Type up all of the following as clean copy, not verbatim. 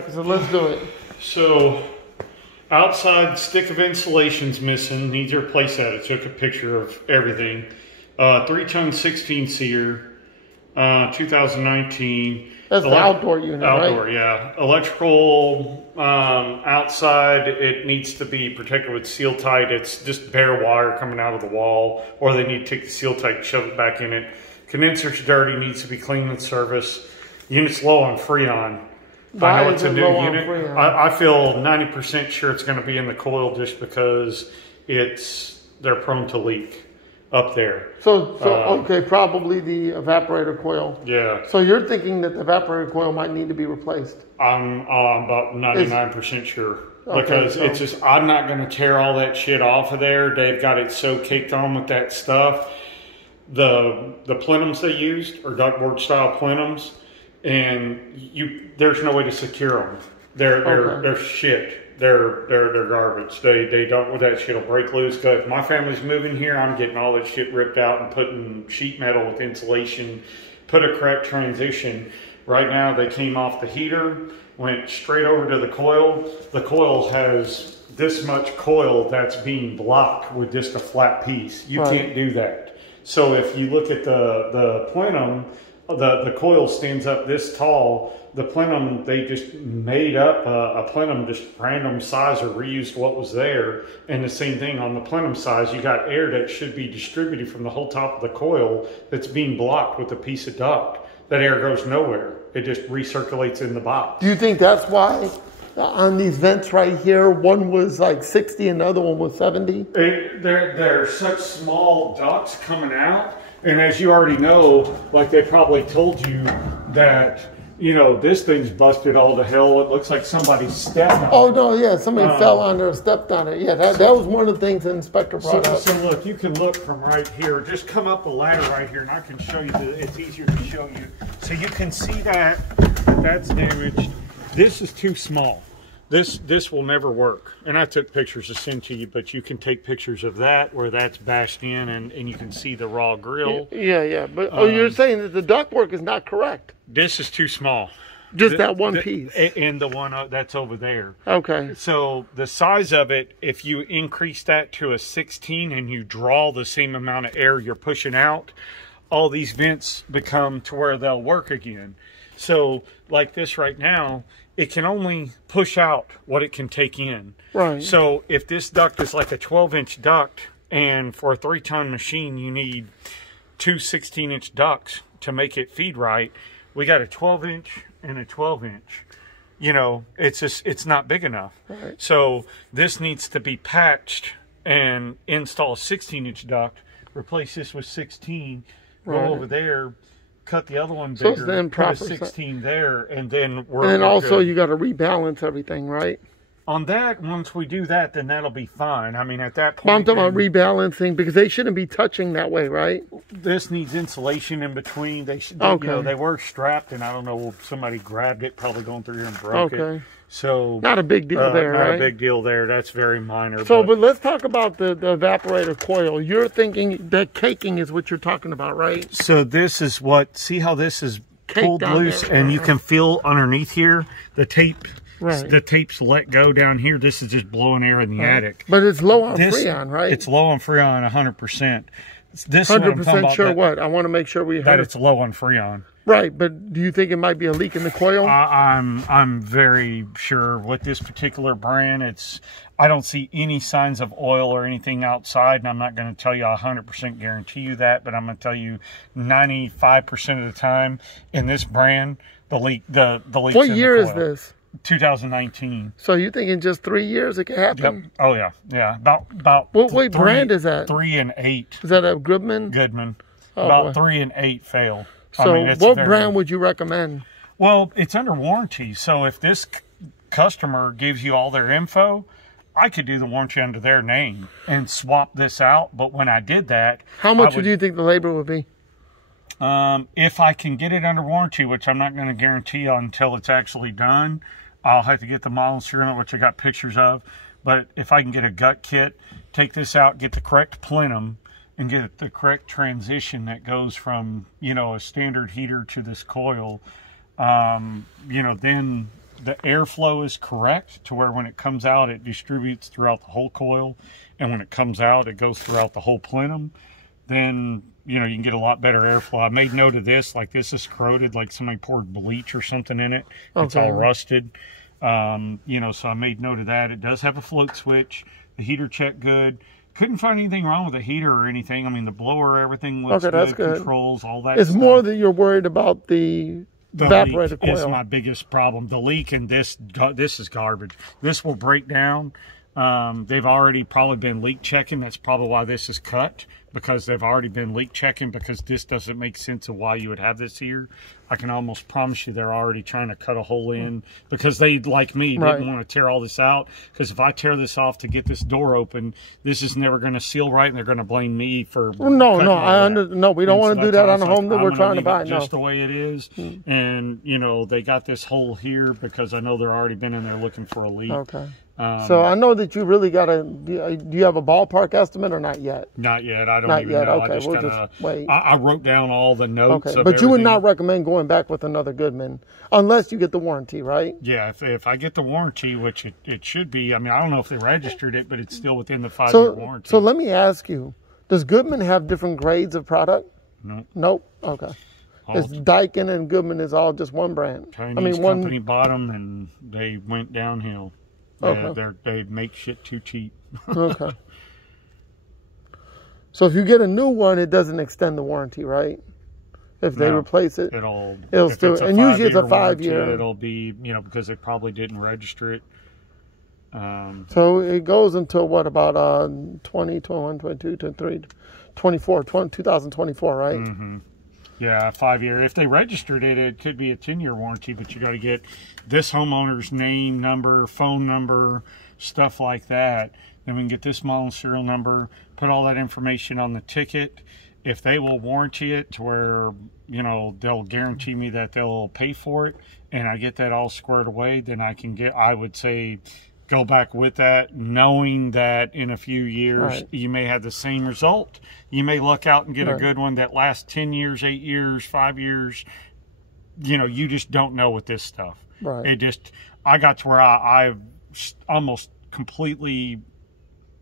So let's do it. So outside stick of insulation's missing, needs a replace that. I took a picture of everything. 3-ton 16 seer, 2019. That's the outdoor unit, outdoor, right? Yeah. Electrical outside, it needs to be protected with seal tight. It's just bare wire coming out of the wall, or they need to take the seal tight and shove it back in it. Condenser's dirty, needs to be cleaned and serviced. Unit's low on Freon. I know it's a new unit. I feel 90% sure it's going to be in the coil just because they're prone to leak up there. So okay, probably the evaporator coil. Yeah. So you're thinking that the evaporator coil might need to be replaced? I'm about 99% sure. Because it's just, I'm not going to tear all that shit off of there. They've got it so caked on with that stuff. The plenums they used are ductboard style plenums. And there's no way to secure them. They're shit. They're garbage. They don't. That shit'll break loose. Cause if my family's moving here, I'm getting all that shit ripped out and putting sheet metal with insulation. Put a correct transition. Right now, they came off the heater, went straight over to the coil. The coil has this much coil that's being blocked with just a flat piece. You can't do that. So if you look at the plenum. The coil stands up this tall. The plenum, they just made up a plenum, just random size, or reused what was there. And the same thing on the plenum size, you got air that should be distributed from the whole top of the coil that's being blocked with a piece of duct. That air goes nowhere. It just recirculates in the box. Do you think that's why on these vents right here, one was like 60 and the other one was 70? They're such small ducts coming out. And as you already know, like they probably told you that, you know, this thing's busted all to hell. It looks like somebody stepped on it. Oh, no, yeah, somebody fell on it or stepped on it. Yeah, that was one of the things the inspector brought up. So look, you can look from right here. Just come up a ladder right here, and I can show you. It's easier to show you. So you can see that's damaged. This is too small. This will never work. And I took pictures to send to you, but you can take pictures of that where that's bashed in and you can see the raw grill. Yeah. But you're saying that the ductwork is not correct. This is too small. Just that one piece. And the one that's over there. Okay. So the size of it, if you increase that to a 16 and you draw the same amount of air you're pushing out, all these vents become to where they'll work again. So like this right now, it can only push out what it can take in. Right. So if this duct is like a 12-inch duct, and for a 3-ton machine, you need two 16-inch ducts to make it feed right, we got a 12-inch and a 12-inch. You know, it's not big enough. Right. So this needs to be patched and install a 16-inch duct, replace this with 16, go over there, cut the other one bigger, then put a 16 there, and then we're And then also good. you got to rebalance everything, right? On that, once we do that, then that'll be fine. I mean, at that point... But I'm talking about rebalancing, because they shouldn't be touching that way, right? This needs insulation in between. They should, you know, they were strapped, and I don't know, somebody grabbed it, probably going through here and broke it. So not a big deal there, right? Not a big deal there. That's very minor. So, but let's talk about the evaporator coil. You're thinking that caking is what you're talking about, right? So this is what, see how this is pulled loose, and you can feel underneath here, the tape. Right. The tape's let go down here. This is just blowing air in the attic. But it's low on Freon, right? It's low on Freon 100%. This 100% sure what? I want to make sure we that it's low on Freon. Right, but do you think it might be a leak in the coil? I'm very sure with this particular brand, I don't see any signs of oil or anything outside, and I'm not going to tell you 100% guarantee you that, but I'm going to tell you 95% of the time in this brand, the leak's What year is this? 2019. So you think in just 3 years it could happen? Yep. Oh yeah. About. What brand is that? 3 and 8. Is that a Goodman? Goodman. Oh, about 3 and 8 fail. So I mean, what brand would you recommend? Well, it's under warranty. So if this customer gives you all their info, I could do the warranty under their name and swap this out. But when I did that, how much do you think the labor would be? If I can get it under warranty, which I'm not going to guarantee until it's actually done, I'll have to get the model serial, which I got pictures of. But if I can get a gut kit, take this out, get the correct plenum, and get the correct transition that goes from, you know, a standard heater to this coil, you know, then the airflow is correct to where when it comes out, it distributes throughout the whole coil, and when it comes out, it goes throughout the whole plenum, then you know you can get a lot better airflow. I made note of this, like this is corroded, like somebody poured bleach or something in it. Okay. It's all rusted. You know, so I made note of that. It does have a float switch. The heater checked good. Couldn't find anything wrong with the heater or anything. I mean, the blower, everything looks good. That's good. Controls, all that. It's stuff. More that you're worried about the evaporator coil. Is my biggest problem. The leak, and this is garbage. This will break down. They've already probably been leak checking. That's probably why this is cut, because they've already been leak checking, because this doesn't make sense of why you would have this here. I can almost promise you they're already trying to cut a hole in, because they, like me, didn't want to tear all this out. Because if I tear this off to get this door open, this is never going to seal right, and they're going to blame me for no, we don't want to do that on a home that we're trying to buy. Just the way it is. And, you know, they got this hole here because I know they're already been in there looking for a leak. Okay. So I know that you really got to, do you have a ballpark estimate or not yet? Not yet. I don't even know. Okay, we'll just wait. I wrote down all the notes. Okay, but you would not recommend going back with another Goodman unless you get the warranty, right? Yeah, if I get the warranty, which it should be. I mean, I don't know if they registered it, but it's still within the 5-year warranty. So let me ask you, does Goodman have different grades of product? No. Nope. Okay. It's Daikin and Goodman is all just one brand. Chinese company bought them, and they went downhill. Okay. They make shit too cheap. Okay. So if you get a new one, it doesn't extend the warranty, right? If they replace it, it'll still. And usually it's a 5-year. It'll be, you know, because they probably didn't register it. So it goes until what, about 20, 21, 22, 23, 24, 2024, right? Mm-hmm. Yeah, 5-year. If they registered it, it could be a 10-year warranty, but you got to get this homeowner's name, number, phone number, stuff like that. Then we can get this model serial number, put all that information on the ticket. If they will warranty it to where, you know, they'll guarantee me that they'll pay for it, and I get that all squared away, then I can get, I would say, go back with that, knowing that in a few years you may have the same result. You may luck out and get a good one that lasts 10 years, 8 years, 5 years. You know, you just don't know with this stuff. It just, I got to where I've almost completely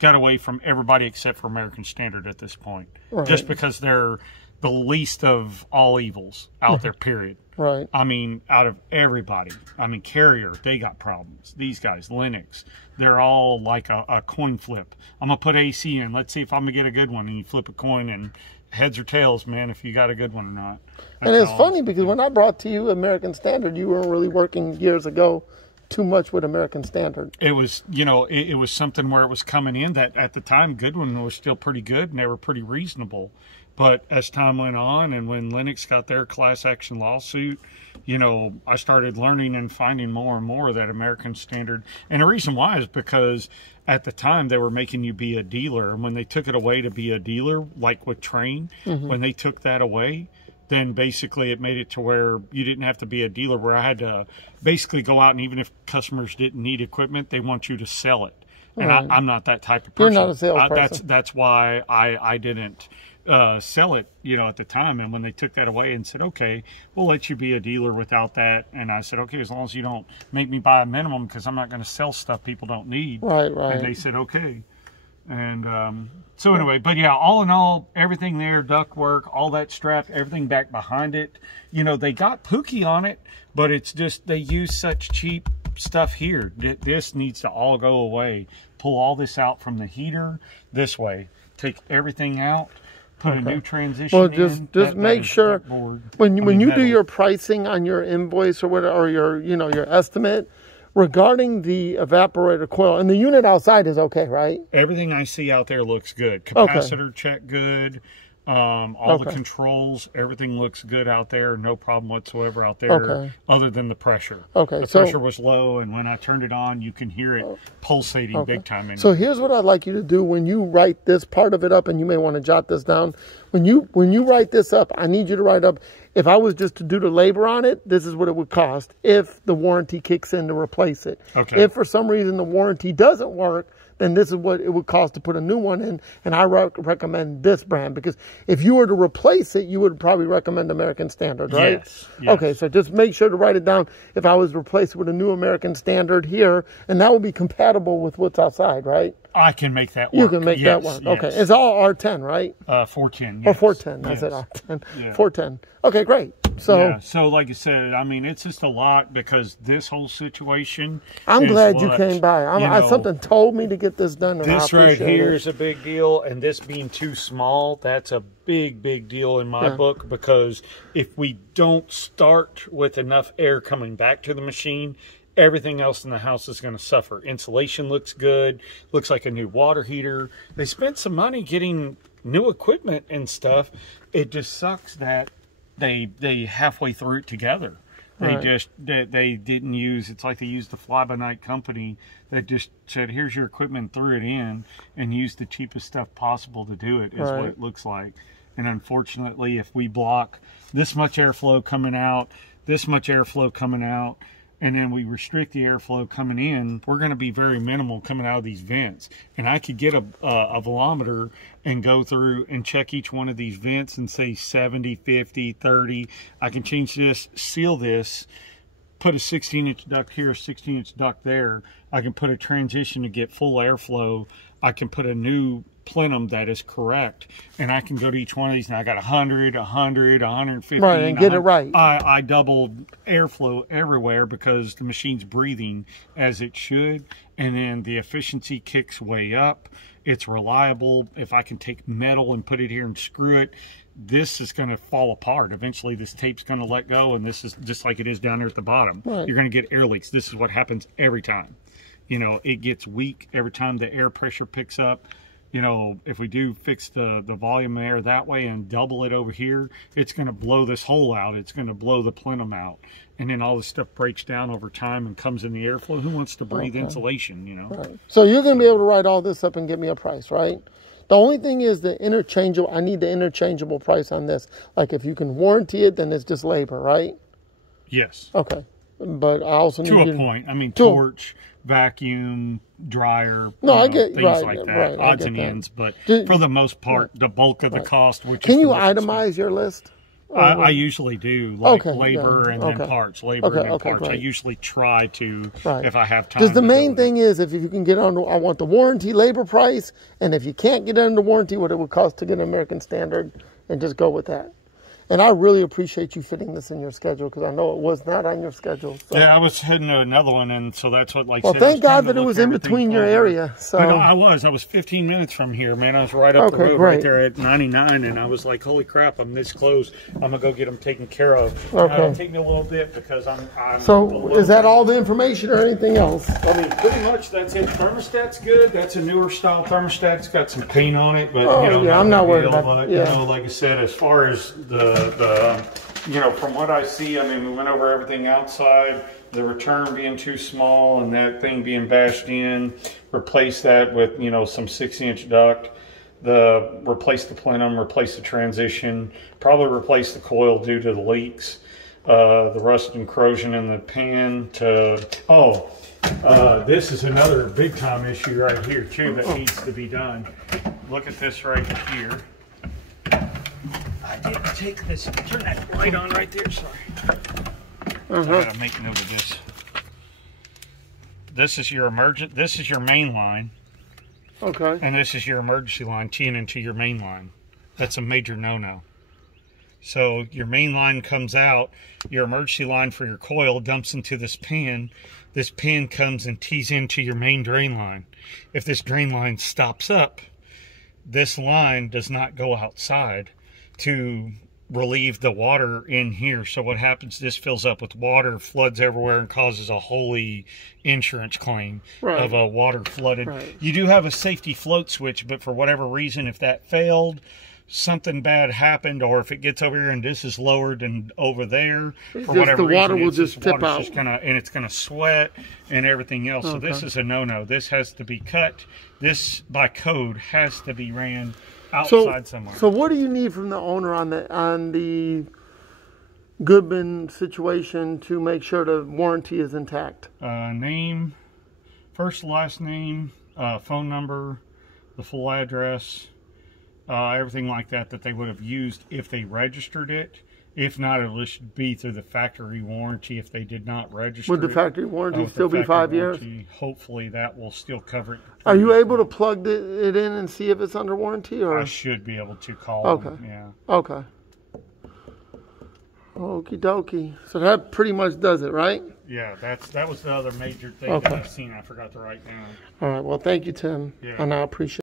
got away from everybody except for American Standard at this point. Just because they're the least of all evils out there, period. I mean, out of everybody. I mean, Carrier, they got problems. These guys, Lennox, they're all like a coin flip. I'm going to put AC in. Let's see if I'm going to get a good one. And you flip a coin, and heads or tails, man, if you got a good one or not. And it's funny because when I brought to you American Standard, you weren't really working years ago too much with American Standard. It was, you know, it was something where it was coming in that at the time Goodwin was still pretty good, and they were pretty reasonable. But as time went on, and when Lennox got their class action lawsuit, you know, I started learning and finding more and more of that American Standard. And the reason why is because at the time they were making you be a dealer. And when they took it away to be a dealer, like with Train, when they took that away, then basically it made it to where you didn't have to be a dealer, where I had to basically go out, and even if customers didn't need equipment, they want you to sell it. And I'm not that type of person. You're not a salesperson. That's why I didn't sell it, you know, at the time. And when they took that away and said, okay, we'll let you be a dealer without that, and I said, okay, as long as you don't make me buy a minimum, because I'm not going to sell stuff people don't need. And they said, okay. And so anyway, but yeah, all in all, everything there, ductwork, all that strap, everything back behind it, you know, they got Pookie on it, but it's just, they use such cheap stuff here. This needs to all go away. Pull all this out from the heater this way, take everything out, put a new transition in. Just make sure when you do your pricing on your invoice or whatever, or your, you know, your estimate regarding the evaporator coil, and the unit outside is okay, right? Everything I see out there looks good. Capacitor check good. All the controls, everything looks good out there. No problem whatsoever out there, other than the pressure. The pressure was low, and when I turned it on, you can hear it pulsating big time. So here's what I'd like you to do when you write this part of it up, and you may want to jot this down. when you write this up, I need you to write up, if I was just to do the labor on it, this is what it would cost if the warranty kicks in to replace it. Okay. If for some reason the warranty doesn't work, then this is what it would cost to put a new one in. And I recommend this brand, because if you were to replace it, you would probably recommend American Standard, right? Yes. Yes. Okay, so just make sure to write it down. If I was to replace it with a new American Standard here, and that would be compatible with what's outside, right? I can make that work. You can make that work. Okay. It's all R10, right? 410. Or Yes. 410. I said R10. Yeah. 410. Okay, great. So, so like I said, I mean, it's just a lot, because this whole situation. I'm glad you came by. Something told me to get this done. And this right here is a big deal, and this being too small, that's a big deal in my book, because if we don't start with enough air coming back to the machine, everything else in the house is going to suffer. Insulation looks good, looks like a new water heater. They spent some money getting new equipment and stuff. It just sucks that they halfway through it together. They didn't use, it's like they used the fly-by-night company that just said, here's your equipment, threw it in, and used the cheapest stuff possible to do it, is what it looks like. And unfortunately, if we block this much airflow coming out, this much airflow coming out, and then we restrict the airflow coming in, we're going to be very minimal coming out of these vents. And I could get a velometer and go through and check each one of these vents and say 70, 50, 30. I can change this, seal this, put a 16-inch duct here, a 16-inch duct there. I can put a transition to get full airflow. I can put a new plenum that is correct, and I can go to each one of these, and I got 100, 100, 150. Right, and get it right. I doubled airflow everywhere, because the machine's breathing as it should, and then the efficiency kicks way up. It's reliable. If I can take metal and put it here and screw it, this is going to fall apart. Eventually, this tape's going to let go, and this is just like it is down there at the bottom. Right. You're going to get air leaks. This is what happens every time. You know, it gets weak every time the air pressure picks up. You know, if we do fix the volume air that way and double it over here, it's going to blow this hole out. It's going to blow the plenum out. And then all this stuff breaks down over time and comes in the airflow. Who wants to breathe insulation, you know? Right. So you're going to be able to write all this up and get me a price, right? The only thing is the interchangeable. I need the interchangeable price on this. Like if you can warranty it, then it's just labor, right? Yes. Okay. But I also need to a point. I mean, torch, vacuum, dryer, I get things like that, odds and ends. But for the most part, the bulk of the cost, which can you itemize your list? I usually do, like labor and then parts, labor and then parts. Great. I usually try to, if I have time. Because the main thing is, if you can get on, I want the warranty labor price, and if you can't get under warranty, what it would cost to get an American Standard, and just go with that. And I really appreciate you fitting this in your schedule, because I know it was not on your schedule. So. Yeah, I was heading to another one, and so that's what, like, well, thank God that it was in between your area. So I was 15 minutes from here, man. I was right up the road, right there at 99, and I was like, holy crap, I'm this close. I'm gonna go get them taken care of. It'll take me a little bit, because I'm so is that all the information or anything else? I mean, pretty much that's it. Thermostat's good. That's a newer style thermostat. It's got some paint on it, but you know, I'm not worried about it. You know, like I said, as far as the you know, from what I see, I mean, we went over everything outside, the return being too small and that thing being bashed in, replace that with, you know, some 6-inch duct, replace the plenum, replace the transition, probably replace the coil due to the leaks, the rust and corrosion in the pan this is another big time issue right here too that needs to be done. Look at this right here. I didn't take this. Turn that light on right there. Sorry. I gotta make note of this. This is your This is your main line. Okay. And this is your emergency line teeing into your main line. That's a major no-no. So your main line comes out. Your emergency line for your coil dumps into this pan. This pan comes and tees into your main drain line. If this drain line stops up, this line does not go outside to relieve the water in here. So what happens, this fills up with water, floods everywhere, and causes a holy insurance claim of a water flooded. You do have a safety float switch, but for whatever reason, if that failed, something bad happened, or if it gets over here and this is lowered and over there, for whatever reason, the water will just tip out. And it's gonna sweat and everything else. So this is a no-no. This has to be cut. This, by code, has to be ran outside somewhere. So what do you need from the owner on the Goodman situation to make sure the warranty is intact? Name, first, last name, phone number, the full address, everything like that they would have used if they registered it. If not, it should be through the factory warranty if they did not register. Would the factory warranty still be 5 years? Hopefully that will still cover it. Are you able to plug it in and see if it's under warranty? Or? I should be able to call them, yeah. Okay. Okie dokie. So that pretty much does it, right? Yeah, that was the other major thing that I've seen I forgot to write down. All right. Well, thank you, Tim. Yeah. And I appreciate it.